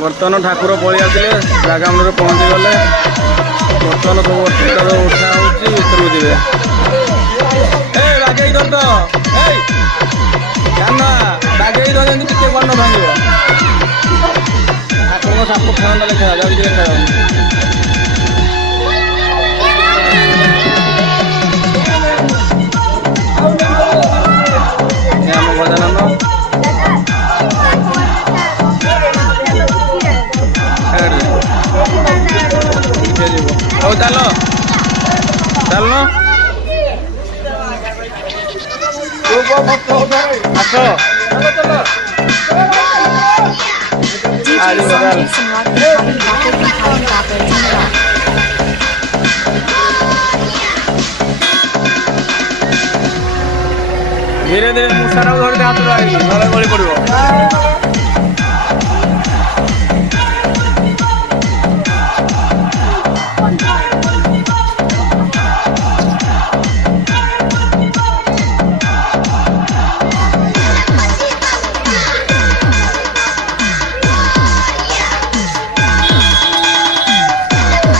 बर्तमान ठाकुर पलि आसिले जगह मंदिर पहुँची गले बर्तमान सब उठा होती भर जीवे बागे धर तो जान बागे धर टे बन भांग ठाकुर साप खेल खेला जाए खेल गजानन ହଉ ଚାଲ ଚାଲୁନ ଆସ ଧୀରେ ଧୀରେ ମୂଷାଟାକୁ ଧରିତେ ହାତରୁ ଆଣିକି ନହେଲେ ଗଳି ପଡ଼ିବ।